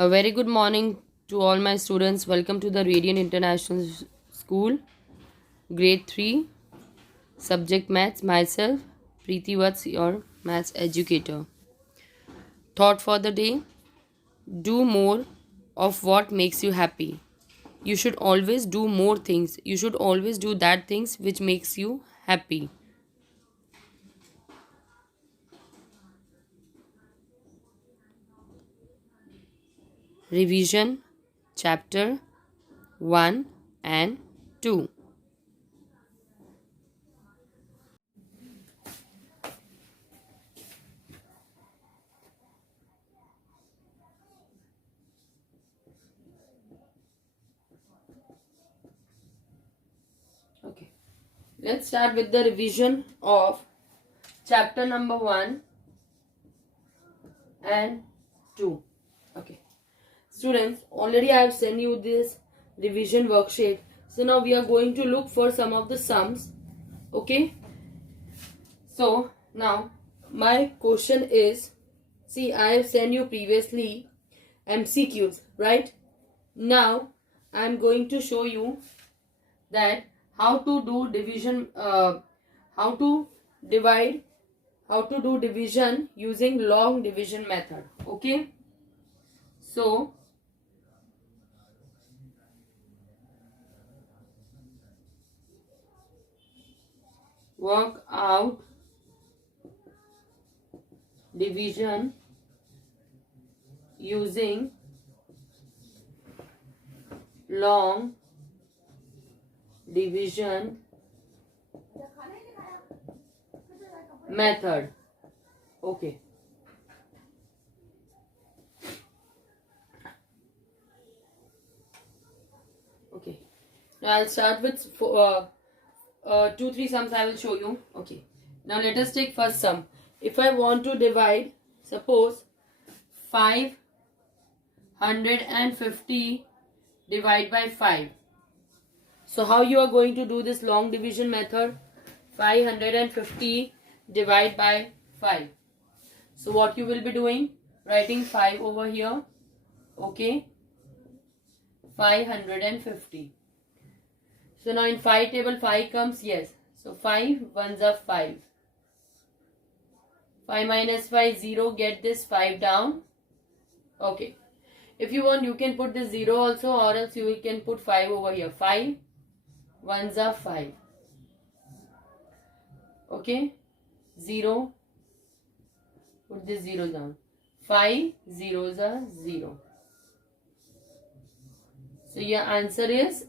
A very good morning to all my students. Welcome to the Radiant International School, Grade 3, Subject Maths. Myself, Preeti Vats, your Maths educator. Thought for the day: do more of what makes you happy. You should always do more things. You should always do that things which makes you happy. Revision chapter 1 and 2. Okay. Let's start with the revision of chapter number 1 and 2. Okay. Students, already I have sent you this revision worksheet. So now we are going to look for some of the sums. Okay. So now my question is, see, I have sent you previously MCQs, right? Now I am going to show you that how to do division, how to divide, how to do division using long division method. Okay. So work out division using long division method. Okay. Okay. Now I'll start with 2-3 sums I will show you. Okay. Now let us take first sum. If I want to divide, suppose 550 divide by 5. So how you are going to do this long division method? 550 divide by 5. So what you will be doing? Writing 5 over here. Okay. 550. So now in 5 table 5 comes, yes. So 5 ones are 5. 5 minus 5, 0. Get this 5 down. Okay. If you want, you can put this 0 also, or else you can put 5 over here. 5 ones are 5. Okay. 0. Put this 0 down. 5 zeros are 0. So your answer is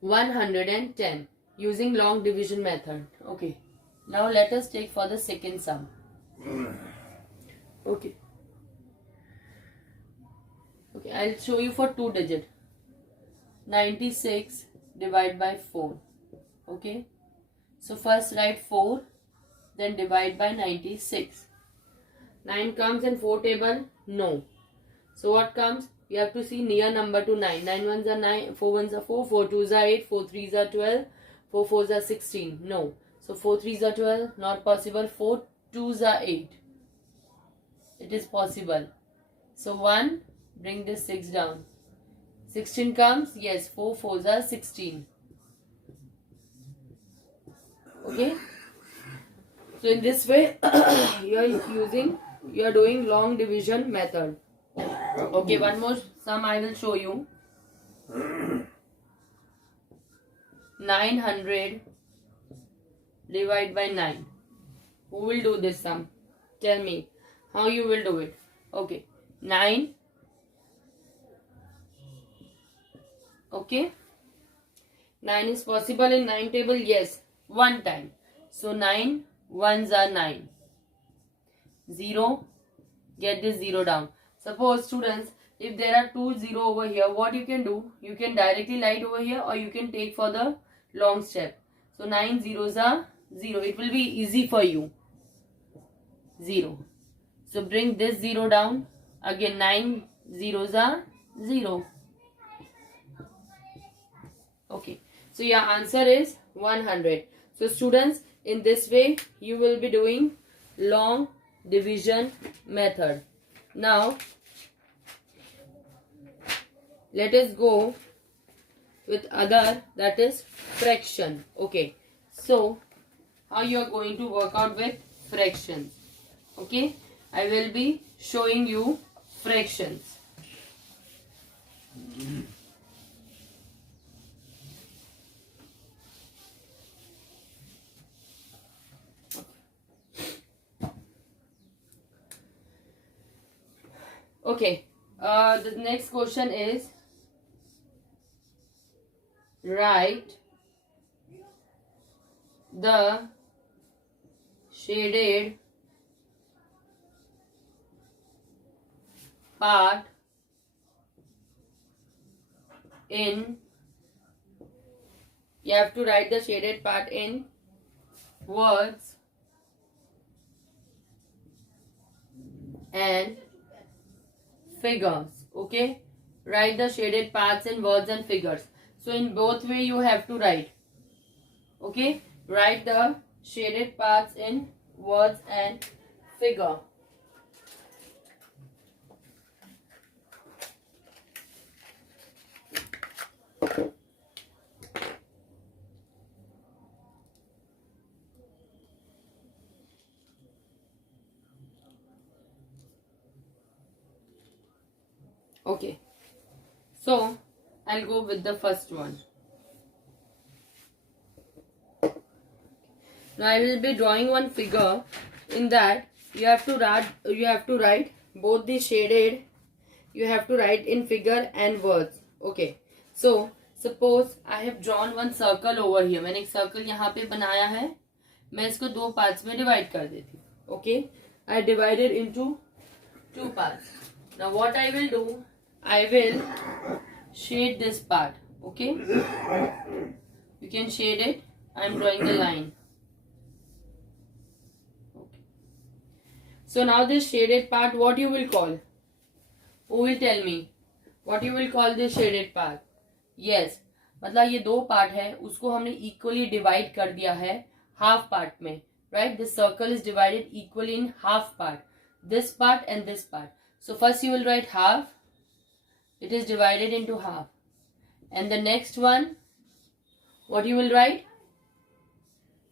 110 using long division method. Okay. Now let us take for the second sum. Okay. Okay, I'll show you for 2 digit. 96 divide by 4. Okay. So first write 4, then divide by 96. 9 comes in 4 table? No. So what comes? You have to see near number to 9. 9 ones are 9, 4 ones are 4, 4 twos are 8, 4 threes are 12, 4 fours are 16. No. So 4 threes are 12, not possible. 4 twos are 8. It is possible. So 1, bring this 6 down. 16 comes? Yes, 4 fours are 16. Okay. So in this way, you are doing long division method. Okay, one more sum I will show you. 900 divide by 9. Who will do this sum? Tell me how you will do it. Okay, 9. Okay, 9 is possible in 9 table? Yes, one time. So 9 ones are 9. 0. Get this 0 down. Suppose students, if there are 2 0 over here, what you can do? You can directly write over here, or you can take for the long step. So 9 zeros are 0. It will be easy for you. 0. So bring this 0 down. Again 9 zeros are 0. Okay. So your answer is 100. So students, in this way you will be doing long division method. Now let us go with other, that is fraction. Okay, so how you are going to work out with fractions? Okay, I will be showing you fractions. Okay, the next question is, write the shaded part in, you have to write the shaded part in words and figures. Okay, write the shaded parts in words and figures. So in both way you have to write. Okay, write the shaded parts in words and figure. Okay, so I'll go with the first one. Now I will be drawing one figure. In that you have to write both the shaded, you have to write in figure and words. Okay, so suppose I have drawn one circle over here. मैंने एक circle यहाँ पे बनाया है, मैं इसको दो parts में divide कर देती हूँ. Okay, I divided into two parts. Now what I will do, I will shade this part. Okay, you can shade it. I am drawing the line. Okay. So now this shaded part, what you will call? Who will tell me? What you will call this shaded part? Yes, मतलब ये दो part है, उसको हमने equally divide कर दिया है half part में. Right? This circle is divided equally in half part. This part and this part. So first you will write half. It is divided into half. And the next one, what you will write?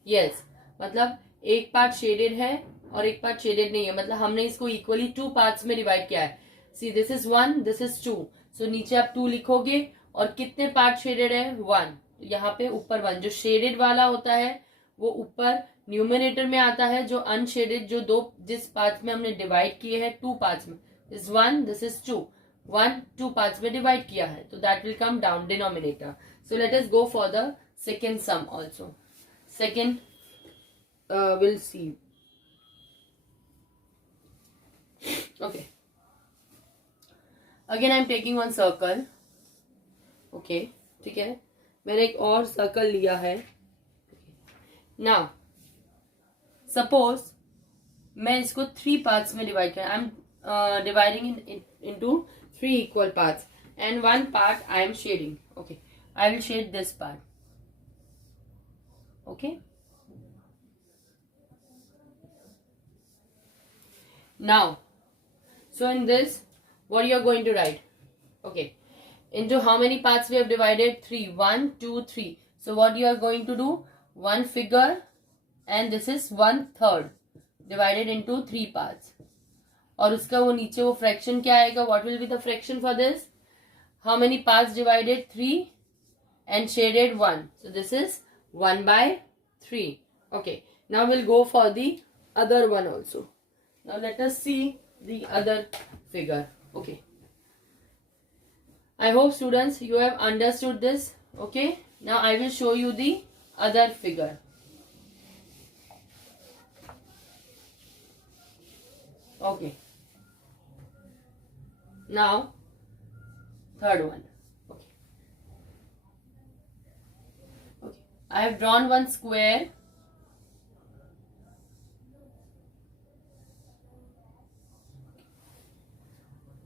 Yes, मतलब एक part shaded है और एक part shaded नहीं है, मतलब हमने इसको इक्वली टू पार्ट्स में डिवाइड किया है. See this is 1, this is 2. सो नीचे आप 2 लिखोगे और कितने पार्ट शेडेड है? 1. तो यहाँ पे ऊपर 1. जो शेडेड वाला होता है वो ऊपर न्यूमिनेटर में आता है, जो अनशेडेड जो दो जिस पार्ट में हमने डिवाइड किए हैं टू पार्ट्स में, दिस 1, दिस इज 2. 1 2 पार्ट्स में डिवाइड किया है, तो that will come down denominator. So let us go for the second sum also. Second we'll see. Okay, again I'm taking one circle. Okay, ठीक है, मैंने एक और सर्कल लिया है. Now suppose मैं इसको 3 पार्ट्स में डिवाइड कर, I am dividing into 3 equal parts and one part I am shading. Okay, I will shade this part. Okay, now so in this what you are going to write? Okay, into how many parts we have divided? 3. 1 2 3. So what you are going to do? One figure and this is 1/3 divided into 3 parts. और उसका वो नीचे वो fraction क्या आएगा? What will be the fraction for this? How many parts divided? 3 and shaded 1. So this is 1/3. Okay, now we'll go for the other one also. Now let us see the other figure. Okay, I hope students you have understood this. Okay, now I will show you the other figure. Okay, now third one. Okay, I have drawn one square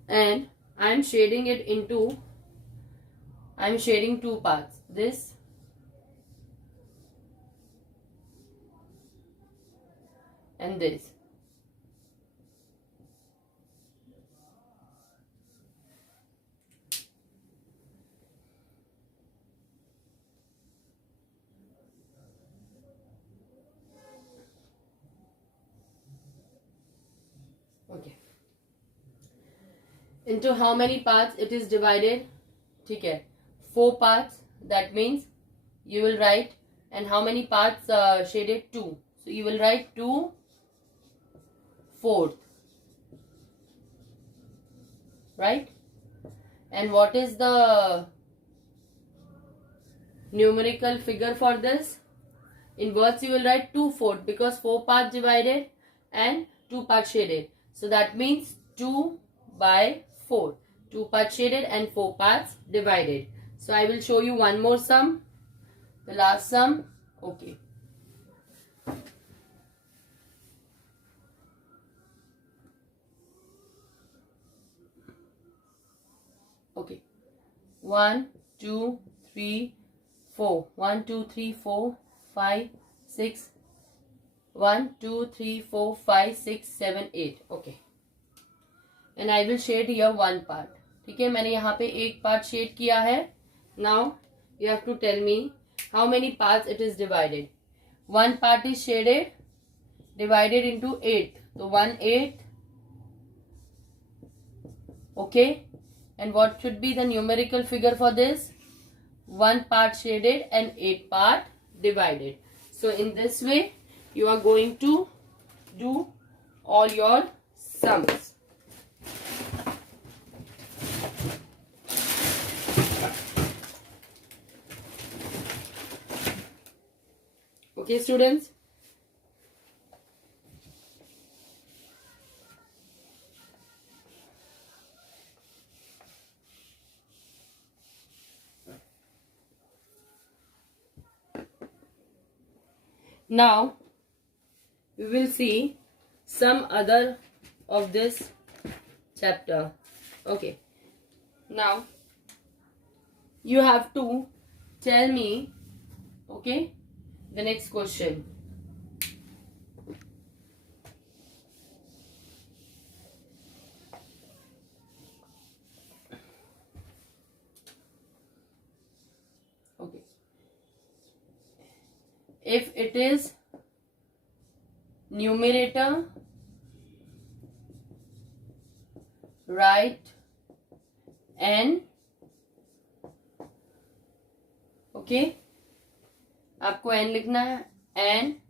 and I am shading it into, I am shading 2 parts, this and this. into how many parts it is divided? ठीक है, 4 parts. That means you will write, and how many parts shaded? 2. So you will write 2/4, right? And what is the numerical figure for this? In words you will write 2/4 because 4 parts divided and 2 parts shaded. So that means 2/4. 2 parts shaded and 4 parts divided. So I will show you one more sum. The last sum. Okay. Okay. 1, 2, 3, 4. 1, 2, 3, 4, 5, 6. 1, 2, 3, 4, 5, 6, 7, 8. Okay. And I will shade here one part. ठीक है, मैंने यहाँ पे एक part shade किया है. Now you have to tell me how many parts it is divided. One part is shaded, divided into 8. So 1/8. Okay. And what should be the numerical figure for this? 1 part shaded and 8 part divided. So in this way you are going to do all your sums. Okay, students? Now we will see some other of this chapter. Okay. Now you have to tell me, okay, the next question. Okay. If it is numerator, write n. Okay, आपको n लिखना है. n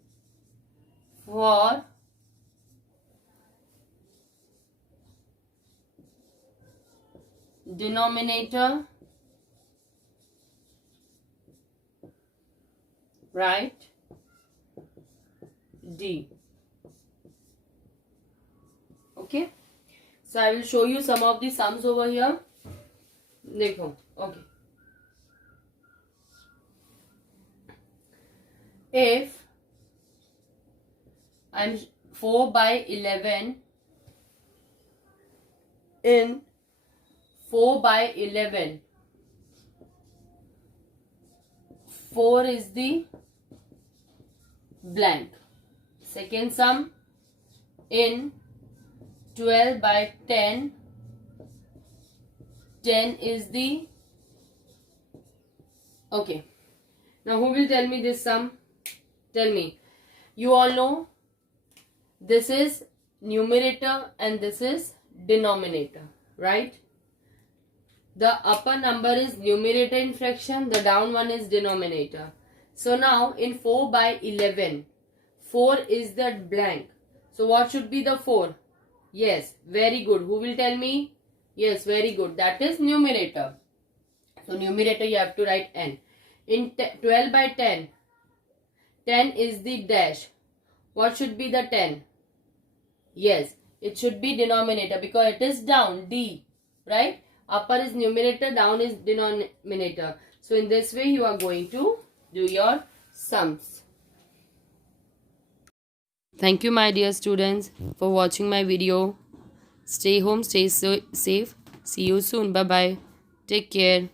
for denominator, write d. Okay, so I will show you some of the sums over here. देखो. Okay, if I'm 4/11 in 4/11, 4 is the blank. Second sum, in 12/10, 10 is the. Okay, now who will tell me this sum? Tell me. You all know this is numerator and this is denominator, right? The upper number is numerator in fraction, the down one is denominator. So now in 4/11, 4 is the blank. So what should be the 4? Yes, very good. Who will tell me? Yes, very good. That is numerator. So numerator you have to write n. In 12/10, 10 is the dash. What should be the 10? Yes, it should be denominator because it is down, d, right? Upper is numerator, down is denominator. So in this way you are going to do your sums. Thank you, my dear students, for watching my video. Stay home, stay safe. See you soon. Bye bye. Take care.